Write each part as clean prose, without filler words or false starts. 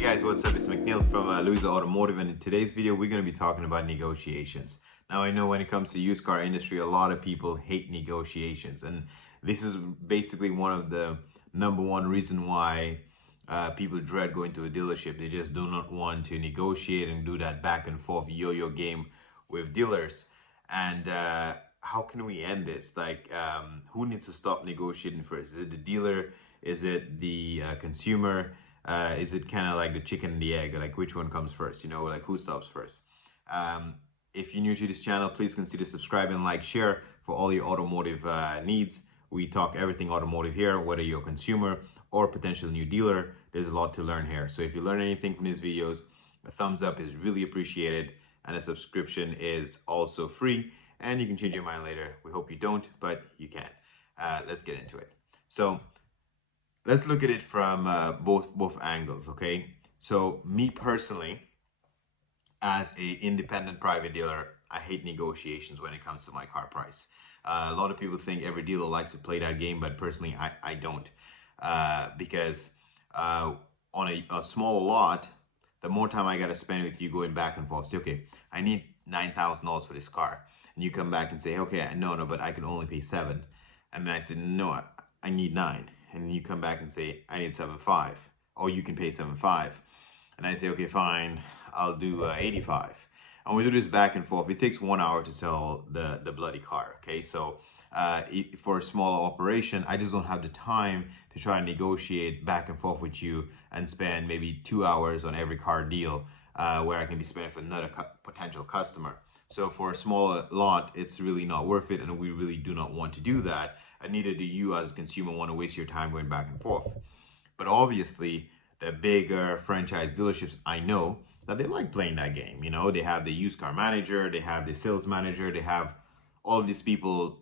Hey guys, what's up? It's McNeil from Louisa Automotive, and in today's video, we're going to be talking about negotiations. Now, I know when it comes to used car industry, a lot of people hate negotiations, and this is basically one of the number one reason why people dread going to a dealership. They just do not want to negotiate and do that back and forth yo-yo game with dealers. And how can we end this? Who needs to stop negotiating first? Is it the dealer? Is it the consumer? Is it kind of like the chicken and the egg? Like which one comes first? You know, like who stops first? Um, if you're new to this channel, please consider subscribing, like, share for all your automotive needs. We talk everything automotive here, whether you're a consumer or potential new dealer. There's a lot to learn here. So if you learn anything from these videos, a thumbs up is really appreciated, and a subscription is also free. And you can change your mind later. We hope you don't, but you can. Let's get into it. So let's look at it from both angles, okay? So me personally, as a independent private dealer, I hate negotiations when it comes to my car price. A lot of people think every dealer likes to play that game, but personally, I don't. Because on a small lot, the more time I gotta spend with you going back and forth, say, okay, I need $9,000 for this car. And you come back and say, okay, no, but I can only pay 7. And then I said, no, I need 9. And you come back and say, I need 7.5, or you can pay 7.5. And I say, okay, fine, I'll do 85. And we do this back and forth. It takes 1 hour to sell the bloody car, okay? So for a smaller operation, I just don't have the time to try and negotiate back and forth with you and spend maybe 2 hours on every car deal where I can be spending for another potential customer. So for a smaller lot, it's really not worth it, and we really do not want to do that. And neither do you as a consumer want to waste your time going back and forth. But obviously, the bigger franchise dealerships, I know that they like playing that game. You know, they have the used car manager, they have the sales manager, they have all of these people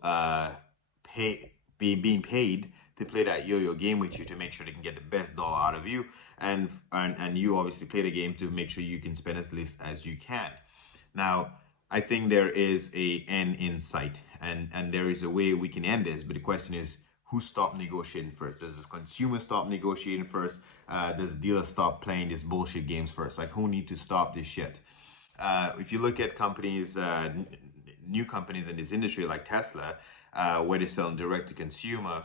being paid to play that yo-yo game with you to make sure they can get the best dollar out of you, and you obviously play the game to make sure you can spend as least as you can. Now, I think there is a end in sight, and there is a way we can end this. But the question is, who stopped negotiating first? Does the consumer stop negotiating first? Does the dealer stop playing these bullshit games first? Like, who need to stop this shit? If you look at companies, new companies in this industry like Tesla, where they're selling direct to consumer,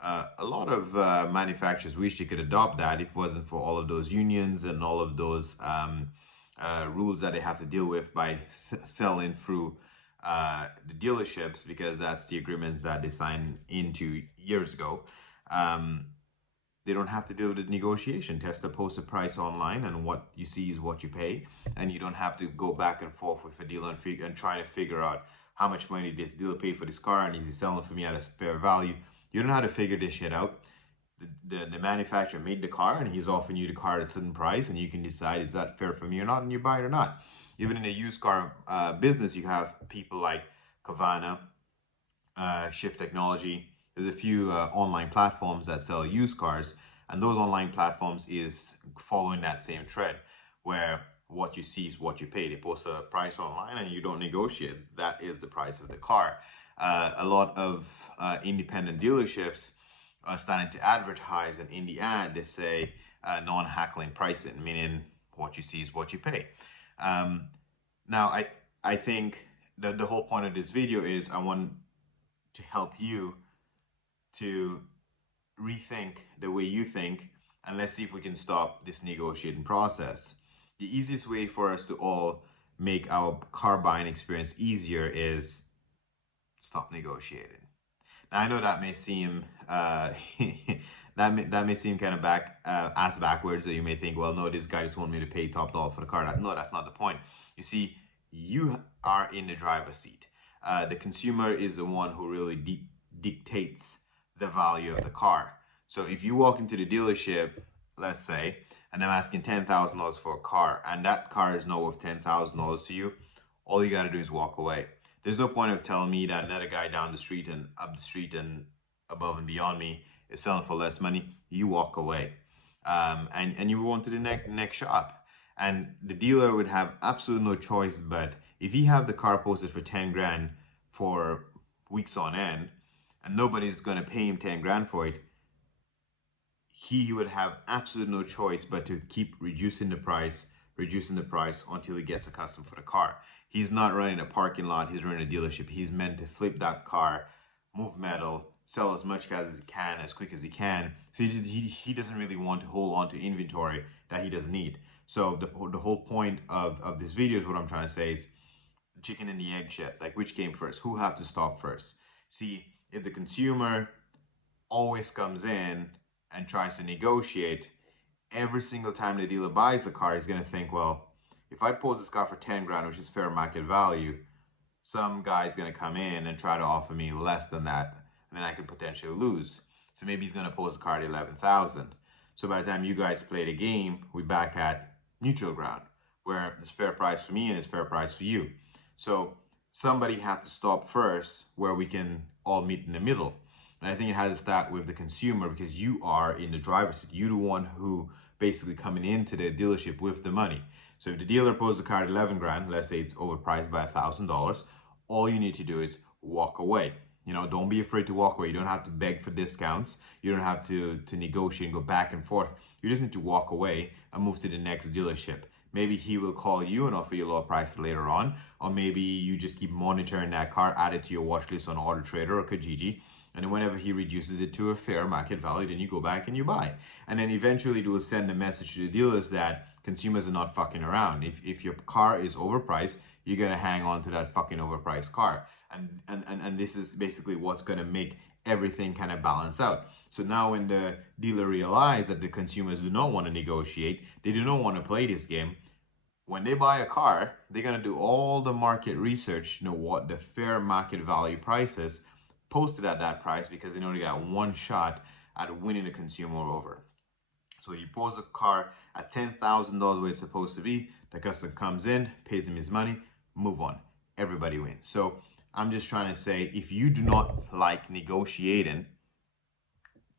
a lot of manufacturers wish they could adopt that if it wasn't for all of those unions and all of those rules that they have to deal with by selling through the dealerships, because that's the agreements that they signed into years ago. They don't have to deal with the negotiation. Tesla posts a price online, and what you see is what you pay, and you don't have to go back and forth with a dealer and try to figure out how much money this dealer paid for this car and is he selling for me at a fair value. You don't know how to figure this shit out. The manufacturer made the car and he's offering you the car at a certain price, and you can decide, is that fair for me or not, and you buy it or not. Even in the used car business, you have people like Kavana, Shift Technology. There's a few online platforms that sell used cars, and those online platforms is following that same trend where what you see is what you pay. They post a price online and you don't negotiate. That is the price of the car. A lot of independent dealerships are starting to advertise, and in the ad they say non-haggling pricing, meaning what you see is what you pay. Now, I think the whole point of this video is I want to help you to rethink the way you think, and let's see if we can stop this negotiating process. The easiest way for us to all make our car buying experience easier is stop negotiating. Now, I know that may seem that may seem kind of ass backwards. So you may think, well, no, this guy just want me to pay top dollar for the car. No, that's not the point. You see, you are in the driver's seat. The consumer is the one who really dictates the value of the car. So if you walk into the dealership, let's say, and I'm asking $10,000 for a car, and that car is not worth $10,000 to you, all you got to do is walk away. There's no point of telling me that another guy down the street and up the street and above and beyond me is selling for less money. You walk away, and you move on to the next shop. And the dealer would have absolutely no choice. But if he have the car posted for 10 grand for weeks on end, and nobody's gonna pay him 10 grand for it, he would have absolutely no choice but to keep reducing the price until he gets a customer for the car. He's not running a parking lot, he's running a dealership. He's meant to flip that car, move metal, sell as much as he can, as quick as he can. So he doesn't really want to hold on to inventory that he doesn't need. So the whole point of this video is what I'm trying to say is the chicken and the egg shit. Like, which came first? Who have to stop first? See, if the consumer always comes in and tries to negotiate, every single time the dealer buys the car, he's going to think, well, if I post this car for 10 grand, which is fair market value, some guy's going to come in and try to offer me less than that, and then I could potentially lose. So maybe he's going to post the car at 11,000. So by the time you guys play the game, we're back at neutral ground, where it's fair price for me and it's fair price for you. So somebody has to stop first where we can all meet in the middle. And I think it has to start with the consumer, because you are in the driver's seat. You're the one who basically coming into the dealership with the money. So if the dealer posts the car at 11 grand, let's say it's overpriced by $1,000, all you need to do is walk away. You know, don't be afraid to walk away. You don't have to beg for discounts. You don't have to negotiate and go back and forth. You just need to walk away and move to the next dealership. Maybe he will call you and offer you a lower price later on, or maybe you just keep monitoring that car, add it to your watch list on Auto Trader or Kijiji, and then whenever he reduces it to a fair market value, then you go back and you buy. And then eventually it will send a message to the dealers that consumers are not fucking around. If your car is overpriced, you're gonna hang on to that fucking overpriced car. And this is basically what's gonna make everything kind of balance out. So now when the dealer realizes that the consumers do not want to negotiate, they do not want to play this game, when they buy a car, they're going to do all the market research, know what the fair market value price is, posted at that price, because they know they got one shot at winning the consumer over. So you post a car at $10,000 where it's supposed to be, the customer comes in, pays him his money, move on. Everybody wins. So I'm just trying to say, if you do not like negotiating,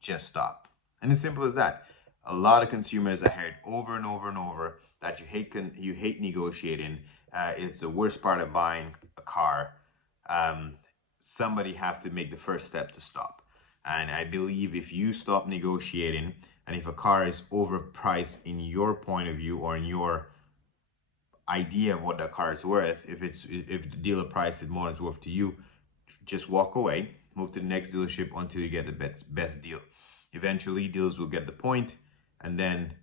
just stop. And as simple as that. A lot of consumers are heard over and over and over that you hate negotiating. It's the worst part of buying a car. Somebody have to make the first step to stop. And I believe if you stop negotiating, and if a car is overpriced in your point of view or in your idea of what that car is worth, if the dealer priced it more than it's worth to you, just walk away, move to the next dealership until you get the best deal. Eventually, dealers will get the point, and then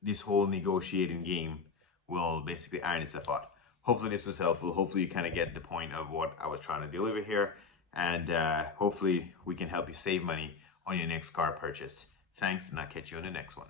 this whole negotiating game will basically iron itself out. Hopefully this was helpful. Hopefully you kind of get the point of what I was trying to deliver here, and hopefully we can help you save money on your next car purchase. Thanks, and I'll catch you on the next one.